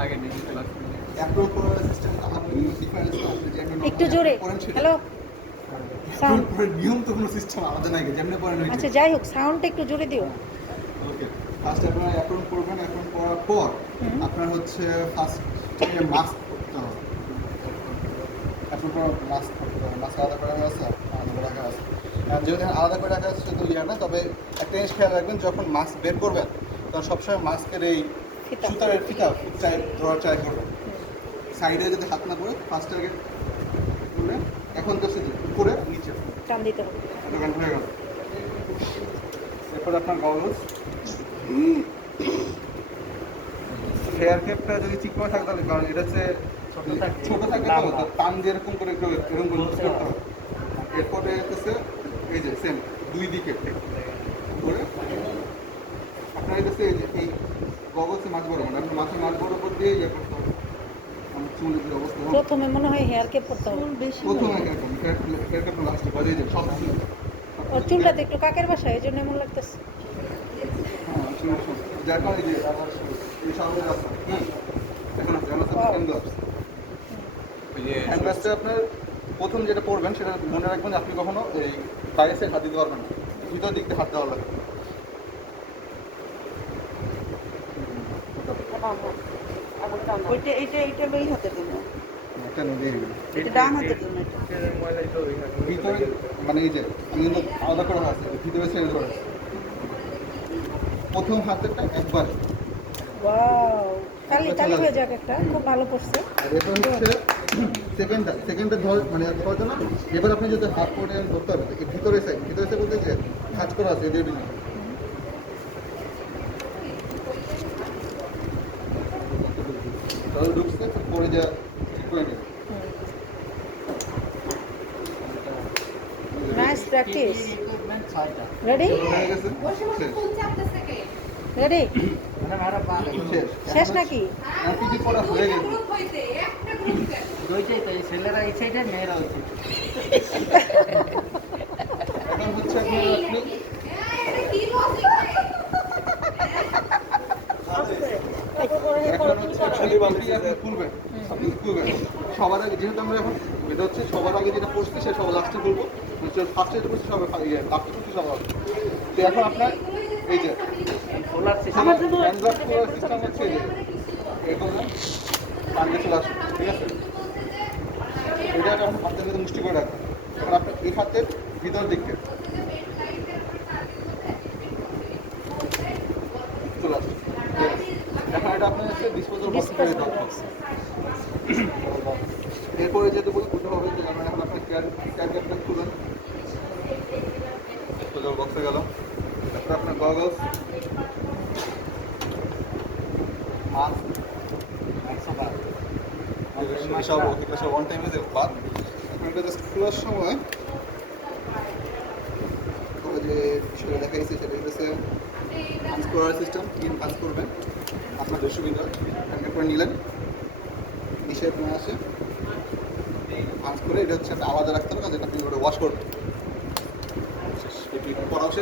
আগে ডিজিটাল আসছে অ্যাপ্রুভ করার সিস্টেম আপনি ডিফারেন্স আপনি যেমন একটু জোরে হ্যালো সাউন্ড নিয়ম তো কোনো সিস্টেম আলাদা নাই যেমনি পড়েন হয়েছে আচ্ছা যাই হোক সাউন্ডটা একটু জোরে দিও ওকে ফার্স্ট আপনারা অ্যাপ্রুভ করবেন অ্যাপ্রুভ করার পর আপনার হচ্ছে ফার্স্ট মাস্ক করতে হবে অ্যাপ্রুভ করার মাস্ক করতে হবে মাস্ক আলাদা করে আছে আলাদা করে রাখা আছে যেহেতু আলাদা করে রাখা আছে তো ইয়া না তবে একটা জিনিস খেয়াল রাখবেন যখন মাস্ক বের করবেন তখন সবসময় মাস্কের এই সুতারের ফিতা ধরার ট্রাই করবেন সাইডে যদি হাত না পড়ে ফার্স্ট আগে করে এখন তো শুধু উপরে নিচে টান দিতে হবে দোকান হয়ে গেল এরপর আপনার গগলস হেয়ার ক্যাপটা যদি ঠিক করে থাকে তাহলে কারণ এটা হচ্ছে ছোট থাকে তো টান দিয়ে এরকম করে একটু এরকম করে করতে হবে এরপরে হচ্ছে এই যে সেম দুই দিকে করে আপনার কাছে এই গগলসে মাছ বড় মানে আপনার মাছের মাছ বড় উপর দিয়ে ইয়ে করতে হবে আমার চুলের যে অবস্থা প্রথমে মনে হয় হেয়ার কেপ করতে হবে প্রথমে হেয়ার ক্যাপটা লাস্টে বাজিয়ে যায় সব চুল ওর চুলটাতে একটু কাকের বাসা এই জন্য এমন লাগতেছে হ্যাঁ চুলের সব যার কারণে যে এই সামনে রাস্তা এখন আছে আমার হ্যান্ড গ্লাভস হ্যান্ড গ্লাভসটা আপনার প্রথম যেটা পরবেন সেটা মনে রাখবেন যে আপনি কখনো এই বাইরে সাইড হাত দিতে পারবেন না ভিতর দিক দিয়ে হাত দেওয়া লাগবে ওইটা এইটা ওই হাতে দিন একটা নিয়ে দিবেন এটা ডান হাতে দিন ভিতরে মানে এই যে আমি কিন্তু আলাদা করা আছে ভিতরে সাইড করা আছে প্রথম হাতেরটা একবারে ওয়াও তালি হয়ে যাক একটা খুব ভালো করছে আর এরপর হচ্ছে সেকেন্ডটা ধর মানে ধরতে না এবার আপনি যদি হাত পরে ধরতে হবে এই ভিতরে সাইড বলতে যে কাজ করা আছে এদের জন্য তাহলে ঢুকছে পরে যা ঠিক করে নেবে নাইস প্র্যাকটিস রেডি হয়ে গেছে রেডি শেষ শেষ নাকি আর কিছু পড়া হয়ে গেছে দুইটাই তো ছেলেরা এই সাইডে মেয়েরা ওই সাইডে এখন হচ্ছে আপনি এখন হচ্ছে আপনি খুলবেন সবার আগে যেহেতু আমরা এখন এটা হচ্ছে সবার আগে যেটা পড়ছি সে সবার লাস্টে বলবো ফার্স্টে যেটা পড়ছি সবাই লাস্টে পড়ছি সবার তো এখন আপনার এই যে সোলার হ্যান্ডগ্লাভ করার সিস্টেম হচ্ছে এই যে এরকম টানতে চলে আসবে ঠিক আছে এটা এখন হাতের মধ্যে মুষ্টি করে রাখবেন এখন আপনার এই হাতের ভিতর দিকে চলে আসবে এখন এটা আপনার হচ্ছে ডিসপোজাল বক্সে করে দিতে হবে এরপরে যেহেতু বুঝতে হবে যে আমরা এখন আপনার ক্যাপটা খুলুন ডিসপোজাল বক্সে গেল তারপরে আপনার গগলস মাস্ক সব ওয়ান টাইমে বাদ এখন এটা জাস্ট খোলার সময় যে বিষয়টা দেখাইছে সেটা হচ্ছে পাঞ্চ করার সিস্টেম পাঞ্চ করবেন আপনার 200 মিটার হ্যান্ডেল করে নিলেন নিচে আপনার আসে পাঞ্চ করে এটা হচ্ছে আলাদা রাখতে হবে যেটা আপনি ওটা ওয়াশ করবেন এটি করা